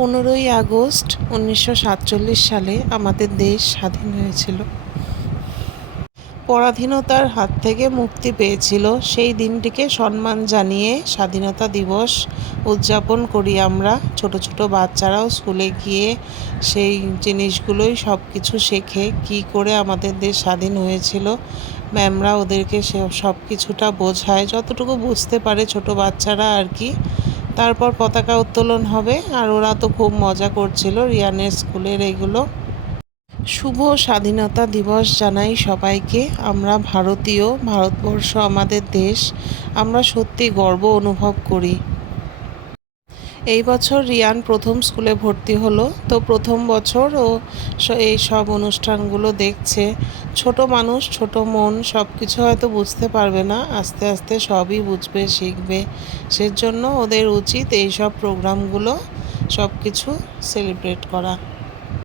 পনেরোই আগস্ট উনিশশো সাতচল্লিশ সালে আমাদের দেশ স্বাধীন হয়েছিল। পরাধীনতার হাত থেকে মুক্তি পেয়েছিল। সেই দিনটিকে সম্মান জানিয়ে স্বাধীনতা দিবস উদযাপন করি আমরা। ছোট ছোট বাচ্চারাও স্কুলে গিয়ে সেই জিনিসগুলোই সব কিছু শেখে, কি করে আমাদের দেশ স্বাধীন হয়েছিল। ম্যামরা ওদেরকে সে সব কিছুটা বোঝায়। যতটুকু বুঝতে পারে ছোট বাচ্চারা আর কি। তারপর পতাকা উত্তোলন হবে আর ওরা তো খুব মজা করছিল রিয়ানের স্কুলের এগুলো। শুভ স্বাধীনতা দিবস জানাই সবাইকে। আমরা ভারতীয়, ভারতবর্ষ আমাদের দেশ। আমরা সত্যি গর্ব অনুভব করি। এই বছর রিয়ান প্রথম স্কুলে ভর্তি হলো, তো প্রথম বছর ও এই সব অনুষ্ঠানগুলো দেখছে। ছোট মানুষ, ছোট মন সব কিছু হয়তো বুঝতে পারবে না, আস্তে আস্তে সবই বুঝবে, শিখবে। সেজন্য ওদের উচিত এই সব প্রোগ্রামগুলো সব কিছু সেলিব্রেট করা।